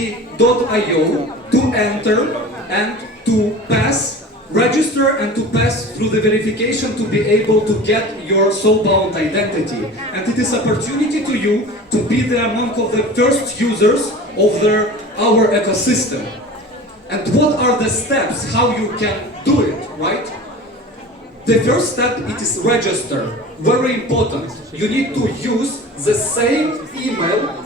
officialy.io to enter and to register and to pass through the verification to be able to get your soulbound identity. And it is opportunity to you to be among of the first users of our ecosystem. And what are the steps how you can do it, right? The first step, it is register. Very important. You need to use the same email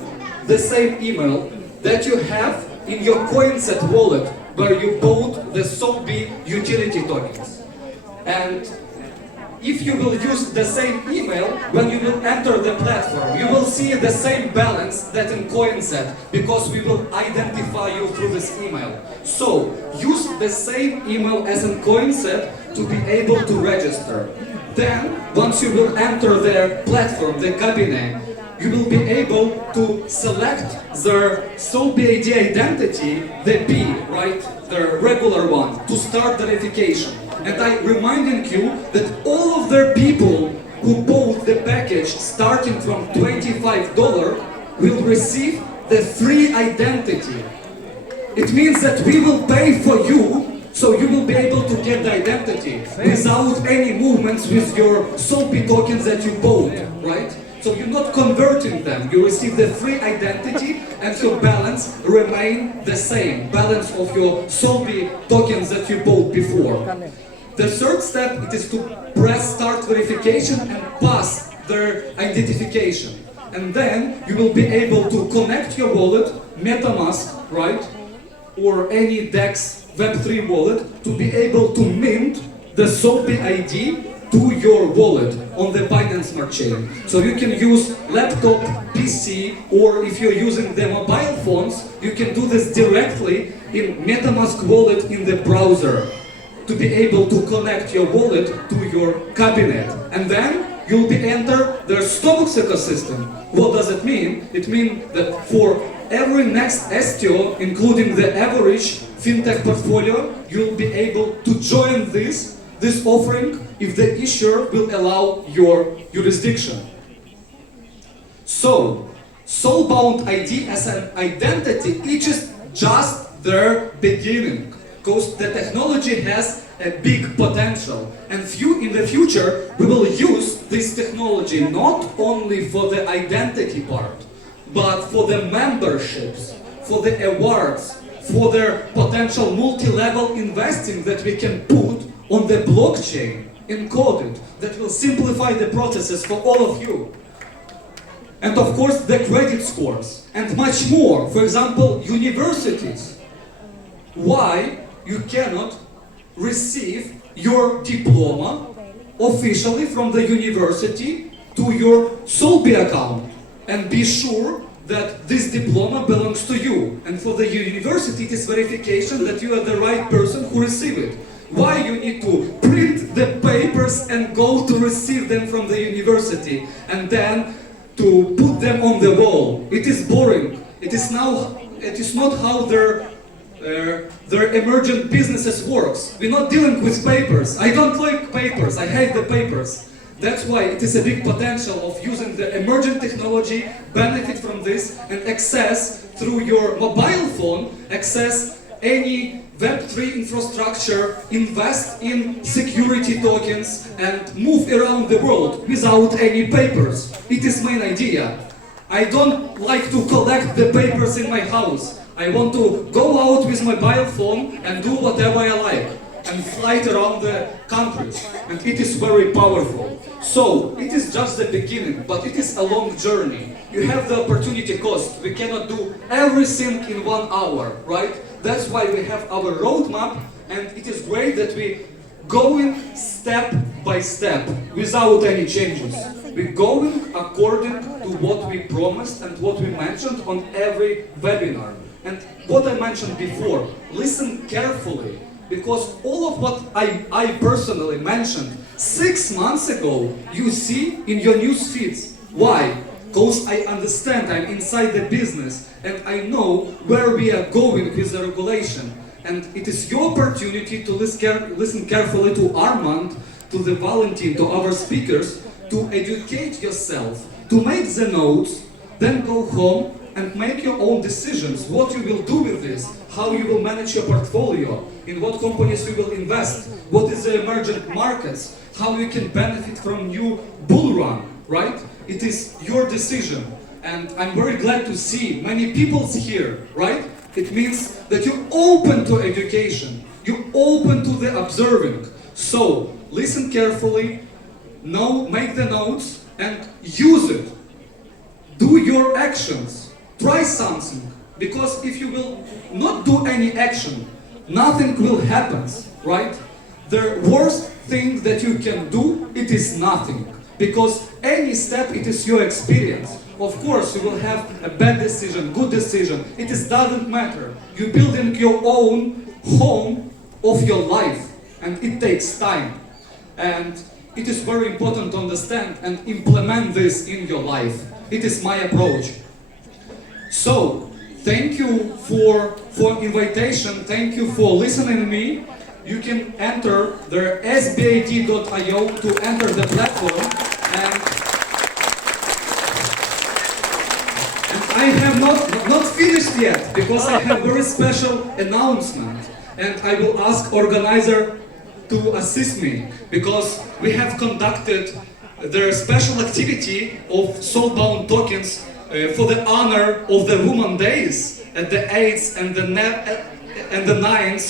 that you have in your CoinSet wallet, where you bought the Soulb utility tokens. And if you will use the same email, when you will enter the platform, you will see the same balance that in CoinSet, because we will identify you through this email. So, use the same email as in CoinSet to be able to register. Then, once you will enter their platform, the cabinet, you will be able to select their Soulb ID identity, the B, right, the regular one, to start verification. And I'm reminding you that all of their people who bought the package starting from $25 will receive the free identity. It means that we will pay for you, so you will be able to get the identity without any movements with your Soulb tokens that you bought, right? So you're not converting them, you receive the free identity and your balance remain the same, balance of your Soulb tokens that you bought before. The third step, it is to press start verification and pass their identification. And then you will be able to connect your wallet, MetaMask, right? Or any DEX Web3 wallet to be able to mint the Soulb ID to your wallet on the Binance Smart Chain. So you can use laptop, PC, or if you're using the mobile phones, you can do this directly in MetaMask wallet in the browser to be able to connect your wallet to your cabinet. And then you'll be enter the STOBOX ecosystem. What does it mean? It means that for every next STO, including the evorich fintech portfolio, you'll be able to join this offering if the issuer will allow your jurisdiction. So, Soulbound ID as an identity, it is just their beginning, because the technology has a big potential. And in the future, we will use this technology not only for the identity part, but for the memberships, for the awards, for their potential multi-level investing that we can put on the blockchain, encoded, that will simplify the processes for all of you. And of course, the credit scores, and much more. For example, universities. Why you cannot receive your diploma officially from the university to your Soulb account and be sure that this diploma belongs to you. And for the university, it is verification that you are the right person who received it. Why you need to print the papers and go to receive them from the university and then to put them on the wall? It is boring. It is not how their emergent businesses works. We're not dealing with papers. I don't like papers. I hate the papers. That's why it is a big potential of using the emergent technology, benefit from this, and access through your mobile phone, access any Web3 infrastructure, invest in security tokens, and move around the world without any papers. It is my idea. I don't like to collect the papers in my house. I want to go out with my mobile phone and do whatever I like and fly around the countries. And it is very powerful. So, it is just the beginning, but it is a long journey. You have the opportunity cost. We cannot do everything in 1 hour, right? That's why we have our roadmap, and it is great that we going step by step without any changes. We're going according to what we promised and what we mentioned on every webinar. And what I mentioned before, listen carefully, because all of what I personally mentioned 6 months ago, you see in your news feeds. Why? Because I understand, I'm inside the business, and I know where we are going with the regulation. And it is your opportunity to listen carefully to Armand, to the Valentin, to our speakers, to educate yourself, to make the notes, then go home, and make your own decisions. What you will do with this, how you will manage your portfolio, in what companies you will invest, what is the emergent markets, how you can benefit from new bull run, right? It is your decision. And I'm very glad to see many people here, right? It means that you're open to education, you're open to the observing. So, listen carefully, make the notes, and use it. Do your actions. Try something. Because if you will not do any action, nothing will happen, right? The worst thing that you can do, it is nothing. Because any step, it is your experience. Of course, you will have a bad decision, good decision. It doesn't matter. You're building your own home of your life. And it takes time. And it is very important to understand and implement this in your life. It is my approach. So, thank you for invitation. Thank you for listening to me. You can enter the sbid.io to enter the platform. And I have not finished yet, because I have very special announcement. And I will ask organizer to assist me, because we have conducted the special activity of soulbound tokens for the honor of the Women Days at the 8th and the 9th